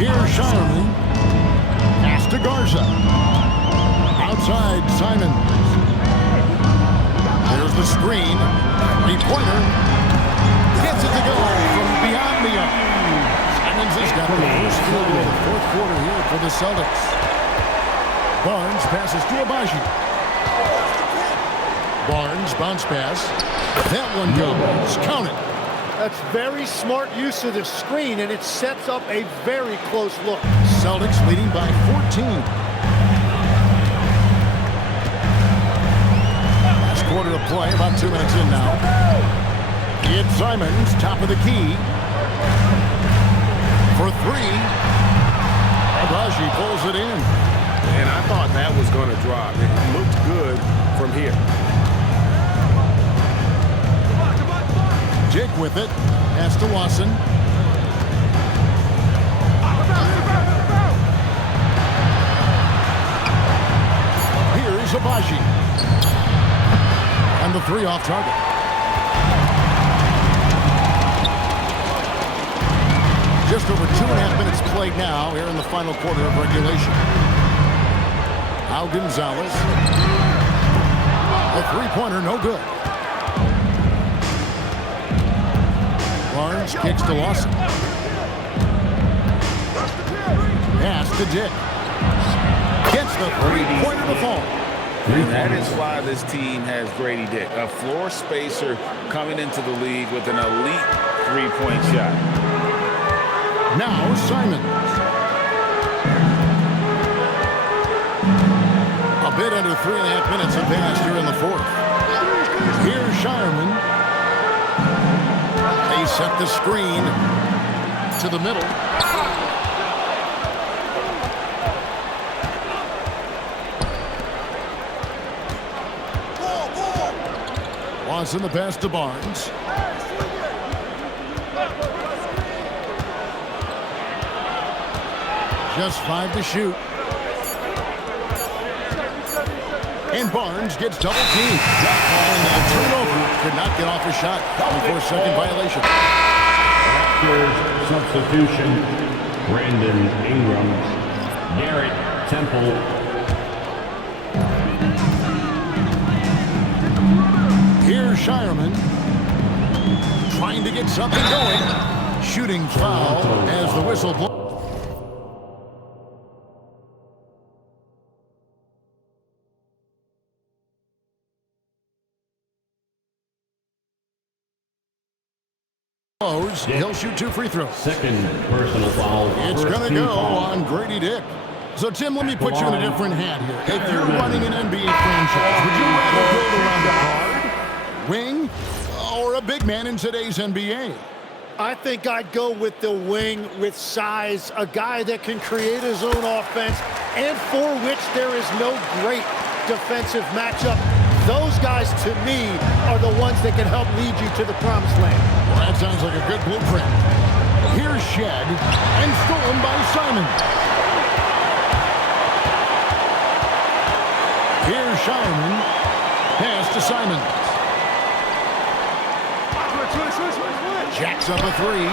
Here's Shireman. Pass to Garza. Outside, Simon. There's the screen. Three-pointer. Gets it to go from beyond the arc. Simons has got the first field goal of the fourth quarter here for the Celtics. Barnes passes to Abaji. Barnes, bounce pass. That one goes. Count it. That's very smart use of the screen, and it sets up a very close look. Celtics leading by 14. Last quarter of play, about 2 minutes in now. It's Simons, top of the key. For 3. Abaji pulls it in. And I thought that was going to drop. It looked good from here. Dick with it. Pass to Lawson. Here's Abaji. And the 3 off target. Just over 2.5 minutes played now here in the final quarter of regulation. Al Gonzalez. A 3-pointer, no good. Barnes kicks to Lawson. Pass to Dick. Gets the 3-pointer to fall. And that is why this team has Grady Dick, a floor spacer coming into the league with an elite 3-point shot. Now Simon. A bit under 3.5 minutes have passed here in the 4th. Here's Shireman. They set the screen to the middle. Watson the pass to Barnes. Just 5 to shoot. And Barnes gets double teamed. And a turnover. Could not get off a shot before a second violation. Raptors substitution. Brandon Ingram. Garrett Temple. Here's Shireman. Trying to get something going. Shooting foul as the whistle blows. He'll shoot 2 free throws. Second personal foul. It's going to go on Grady Dick. So, Tim, let me put you in a different hat here. If you're running an NBA franchise, would you rather build around a guard, wing, or a big man in today's NBA? I think I'd go with the wing with size, a guy that can create his own offense and for which there is no great defensive matchup. Those guys, to me, are the ones that can help lead you to the promised land. Well, that sounds like a good blueprint. Here's Shed, and stolen by Simon. Here's Shireman. Pass to Simon. Jacks up a 3.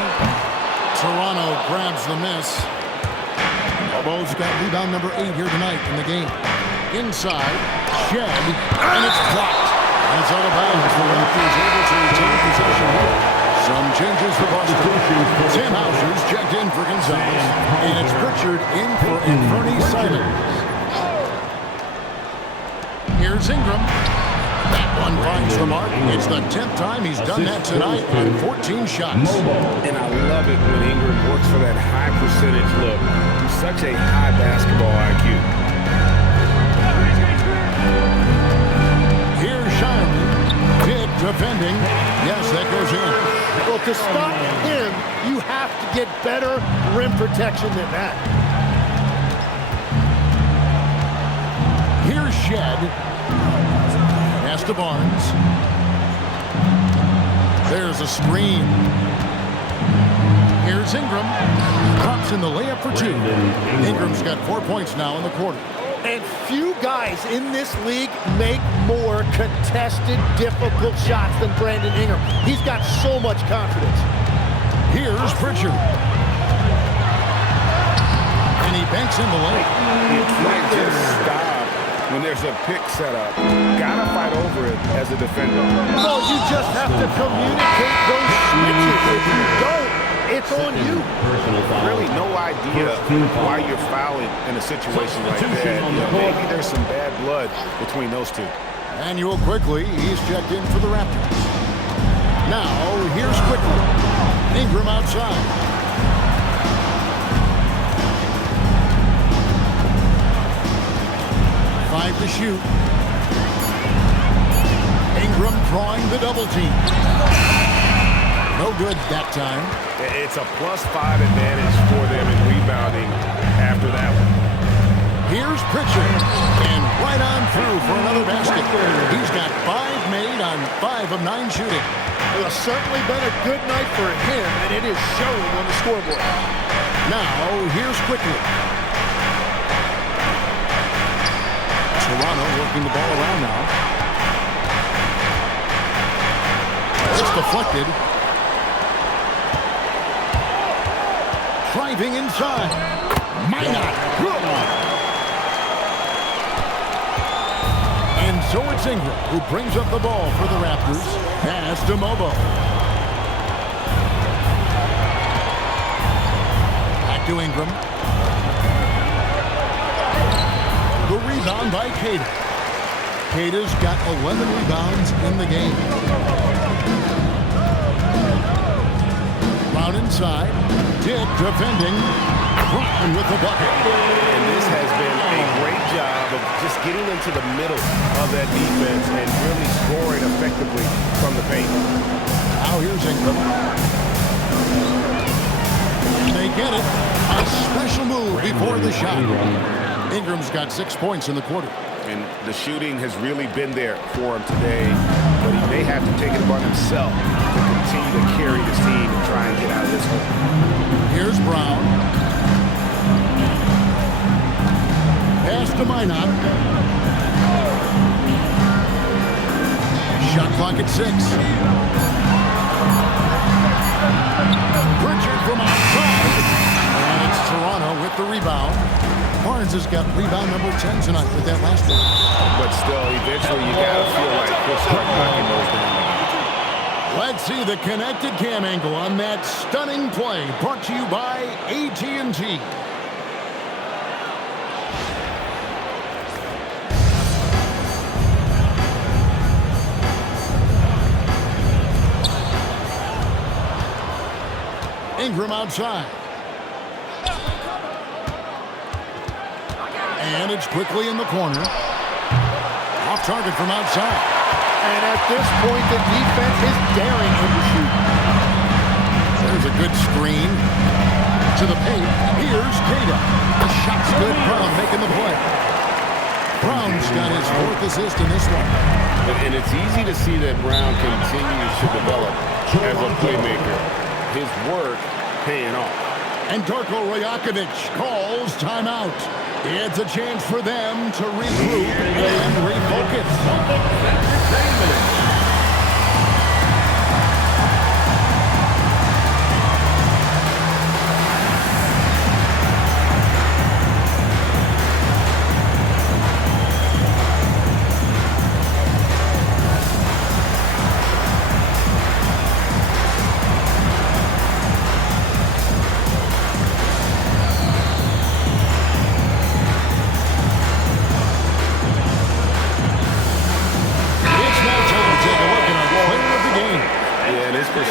Toronto grabs the miss. Bo's got rebound number 8 here tonight in the game. Inside, Shed, and it's blocked. And it's out of bounds. The Raptors able to retain possession here. Some changes for Boston. Tim Hauser's checked in for Gonzalez. And it's Pritchard in for Anfernee Simons. Here's Ingram. That one finds the mark. It's the 10th time he's done that tonight on 14 shots. And I love it when Ingram works for that high percentage look. Such a high basketball IQ. Here's Shireman. Dick defending. Yes, that goes in. Well, to stop him, you have to get better rim protection than that. Here's Shed. Pass to Barnes. There's a screen. Here's Ingram. Drops in the layup for 2. Ingram's got 4 points now in the quarter. And few guys in this league make more contested, difficult shots than Brandon Ingram. He's got so much confidence. Here's Pritchard. And he banks in the lane. You can't just stop when there's a pick set up. Gotta fight over it as a defender. No, you just have to communicate those switches. If you don't, it's on you. Really no idea why you're fouling in a situation like that. Maybe there's some bad blood between those two. Manuel Quickly, he's checked in for the Raptors. Now, here's Quickly. Ingram outside. Five to shoot. Ingram drawing the double team. No good that time. It's a +5 advantage for them in rebounding after that one. Here's Pritchard, and right on through for another basket. He's got 5 made on 5 of 9 shooting. Well, it's certainly been a good night for him, and it is showing on the scoreboard. Now, here's quickly. Toronto working the ball around now. It's deflected. Driving inside. Minot. And so it's Ingram who brings up the ball for the Raptors. Pass to Mobo. Back to Ingram. The rebound by Queta. Queta's got 11 rebounds in the game. Brown inside. Dick defending. Brown with the bucket. And this has been a great job of just getting into the middle of that defense and really scoring effectively from the paint. Now here's Ingram. They get it. A special move before the shot. Ingram's got 6 points in the quarter. And the shooting has really been there for him today, but he may have to take it upon himself to continue to carry this team and try and get out of this hole. Here's Brown. Pass to Minot. Shot clock at 6. Pritchard from outside. And it's Toronto with the rebound. Barnes has got rebound number 10 tonight with that last one. But still, eventually you got to feel like he'll start knocking those down. Let's see the connected cam angle on that stunning play brought to you by AT&T. Ingram outside. And it's quickly in the corner. Off target from outside. And at this point, the defense is daring him to shoot. There's a good screen. To the paint. Here's Queta. The shot's good. Brown making the play. Brown's got his 4th assist in this one. And it's easy to see that Brown continues to develop as a playmaker. His work paying off. And Darko Rajakovic calls timeout. It's a chance for them to regroup and refocus.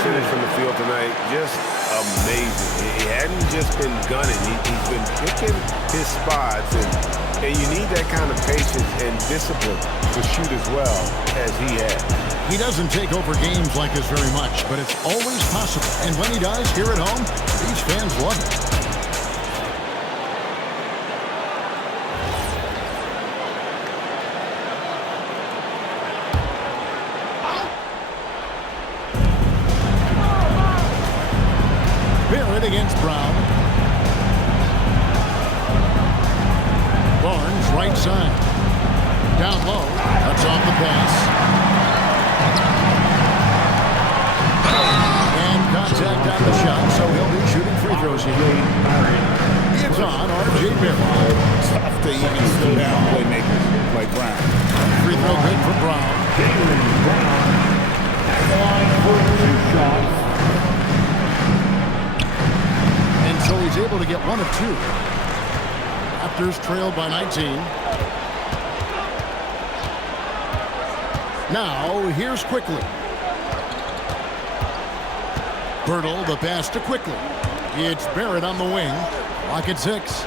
From the field tonight, just amazing. He hadn't just been gunning. He's been picking his spots, and you need that kind of patience and discipline to shoot as well as he has. He doesn't take over games like this very much, but it's always possible. And when he does, here at home, these fans love it. Against Brown. Barnes, right side. Down low. Cuts off the pass. And contact on the shot, so he'll be shooting free throws here. It's on R.J. Barrett. Tough to even slow down playmakers like Brown. Free throw good for Brown. Line for 2 shots. So he's able to get 1 of 2. Raptors trailed by 19. Now, here's Quickly. Bertle, the pass to Quickly. It's Barrett on the wing. Clock at 6.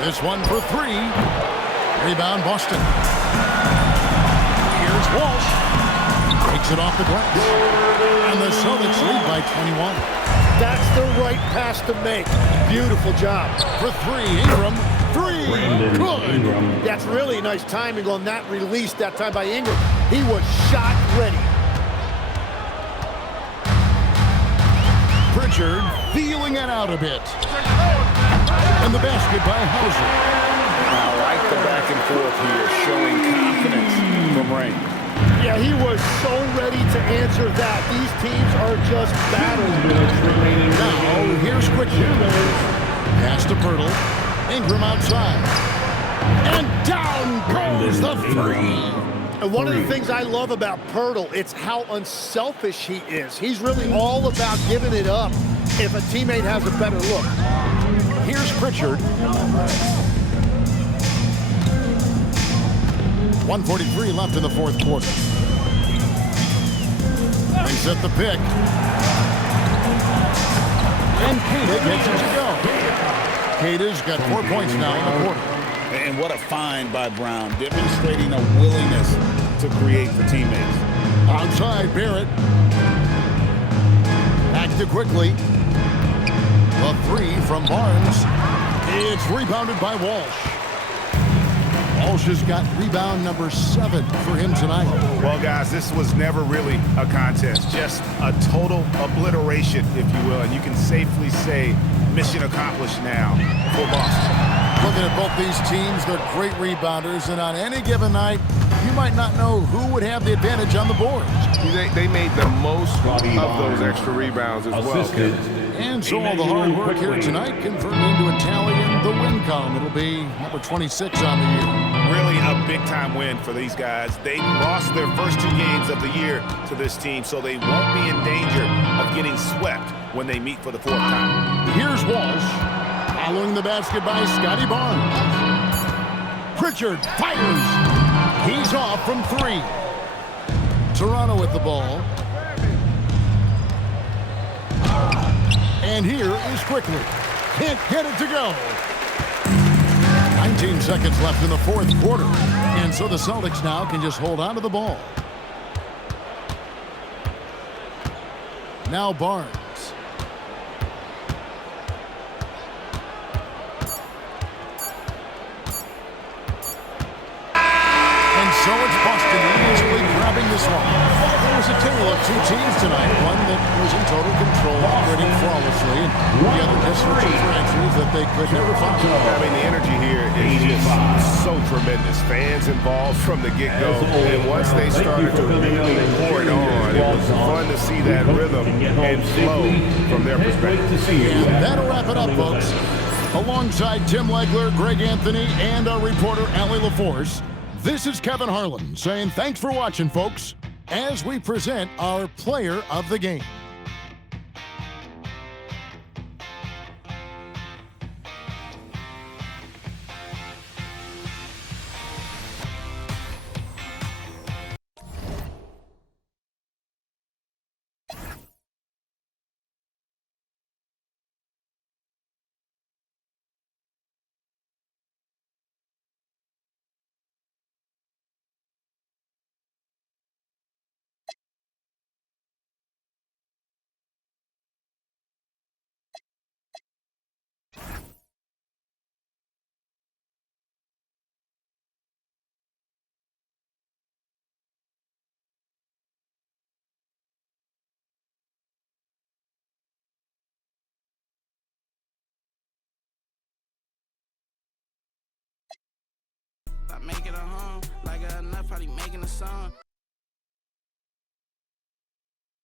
This one for 3. Rebound, Boston. Here's Walsh. Takes it off the glass. And the Celtics lead by 21. That's the right pass to make. Beautiful job. For 3, Ingram. 3. Good. That's really nice timing on that release that time by Ingram. He was shot ready. Pritchard feeling it out a bit. And the basket by Hauser. I like the back and forth here, showing confidence from Rain. Yeah, he was so ready to answer that. These teams are just battling. Now, here's Quickly. Pass to Pirtle. Ingram outside. And down goes the three. And one of the things I love about Pirtle, it's how unselfish he is. He's really all about giving it up if a teammate has a better look. Here's Pritchard. 1:43 left in the fourth quarter. They set the pick. And Queta gets it to go. Queta's got 4 points now in the quarter. And what a find by Brown, demonstrating a willingness to create for teammates. Outside, Barrett. Back to Quickly. A three from Barnes. It's rebounded by Walsh. Walsh has got rebound number 7 for him tonight. Well, guys, this was never really a contest. Just a total obliteration, if you will. And you can safely say mission accomplished now for Boston. Looking at both these teams, they're great rebounders, and on any given night, you might not know who would have the advantage on the boards. They made the most of those extra rebounds as well. And so all the hard work here tonight converted into a tally in the win column. It'll be number 26 on the year. Really a big-time win for these guys. They lost their first 2 games of the year to this team, so they won't be in danger of getting swept when they meet for the 4th time. Here's Walsh. Following the basket by Scotty Barnes. Pritchard fires. He's off from 3. Toronto with the ball. And here is Quickly. Can't get it to go. 19 seconds left in the fourth quarter. And so the Celtics now can just hold on to the ball. Now Barnes. So it's Boston easily grabbing this one. There was a tale of 2 teams tonight. One that was in total control, operating flawlessly, and the other just searching for answers that they could never find. I mean, the energy here is just so tremendous. Fans involved from the get-go. And once they started to really pour it on, it was fun to see that rhythm and flow from their perspective. And that'll wrap it up, folks. Alongside Tim Legler, Greg Anthony, and our reporter, Allie LaForce, this is Kevin Harlan saying thanks for watching, folks, as we present our player of the game. I make it a home, like enough, probably making a song.